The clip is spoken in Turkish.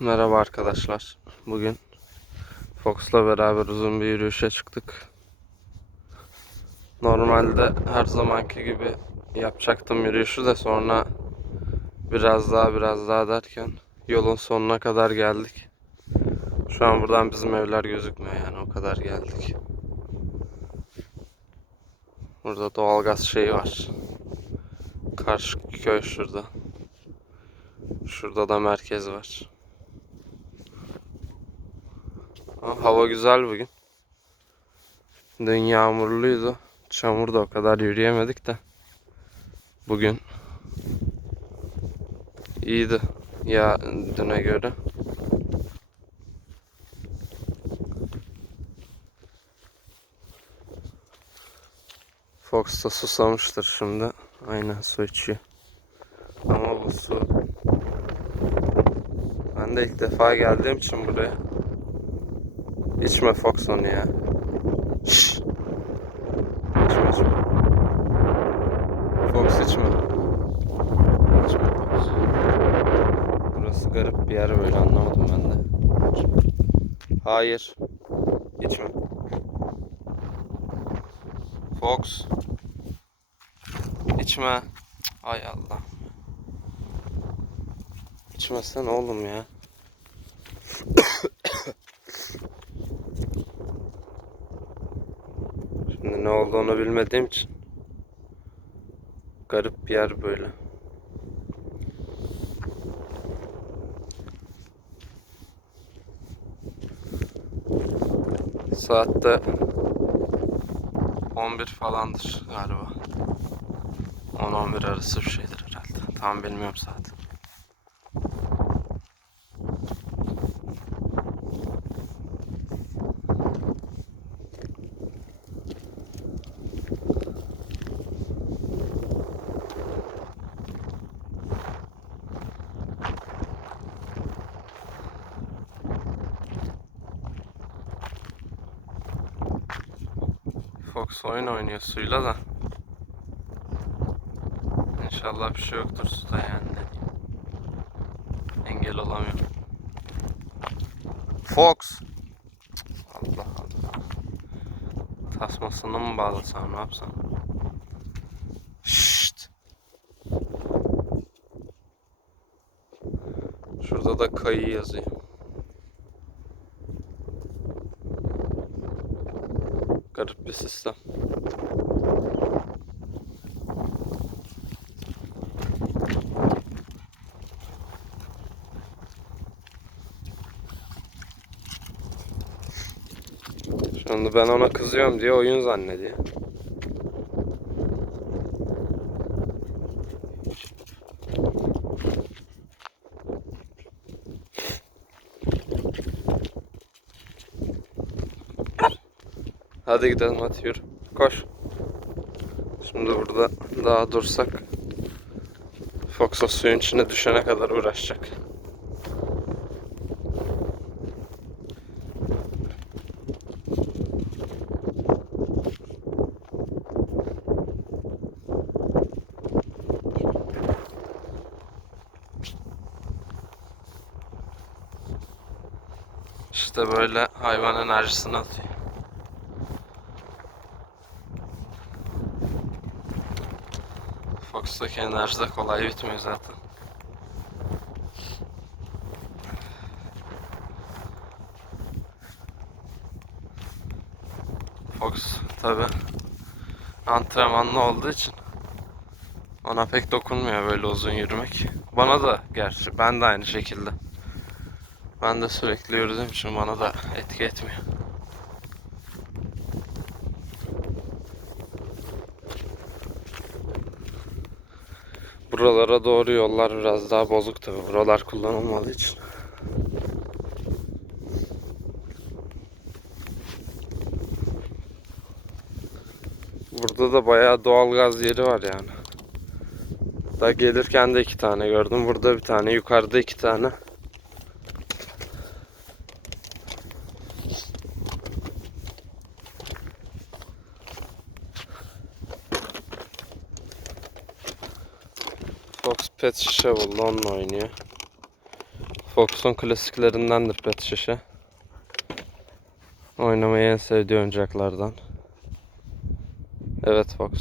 Merhaba arkadaşlar. Bugün Fox'la beraber uzun bir yürüyüşe çıktık. Normalde her zamanki gibi yapacaktım yürüyüşü de sonra biraz daha biraz daha derken yolun sonuna kadar geldik. Şu an buradan bizim evler gözükmüyor yani o kadar geldik. Burada doğalgaz şeyi var. Karşı köy şurada. Şurada da merkez var. Hava güzel bugün. Dün yağmurluydu. Çamur da o kadar yürüyemedik de. Bugün iyiydi ya düne göre. Fox da susamıştır şimdi. Aynen su içiyor. Ama bu su ben de ilk defa geldiğim için buraya İçme Fox onu ya. Şşş. İçme içme. Fox içme. İçme Fox. Burası garip bir yer böyle anlamadım ben de. Hayır. İçme. Fox. İçme. Ay Allah. İçmesene oğlum ya. Şimdi ne olduğunu bilmediğim için garip bir yer böyle. Saatte 11 falandır galiba. 10-11 arası bir şeydir herhalde. Tam bilmiyorum saat. Fox oyun oynuyor suyla da. İnşallah bir şey yoktur suda yani. Engel olamıyorum. Fox. Allah Allah. Tasmasını mı bağlasam ne yapsam? Şşt. Şurada da kayı yazıyor. Garip bir sistem. Şu anda ben ona kızıyorum diye oyun zannediyor. Hadi gidelim hadi yürü. Koş. Şimdi burada daha dursak Fox'a suyun içine düşene kadar uğraşacak. İşte böyle hayvan enerjisini atıyor. Fox'taki enerji de kolay bitmiyor zaten. Fox tabi antrenmanlı olduğu için ona pek dokunmuyor böyle uzun yürümek. Bana da gerçi ben de aynı şekilde. Ben de sürekli yürüdüğüm için bana da etki etmiyor. Buralara doğru yollar biraz daha bozuk tabi. Buralar kullanılmadığı için. Burada da bayağı doğalgaz yeri var yani. Da gelirken de iki tane gördüm. Burada bir tane, yukarıda iki tane. Fox pet şişe buldu onunla oynuyor. Fox'un klasiklerindendir pet şişe. Oynamayı en sevdiği oyuncaklardan. Evet Fox.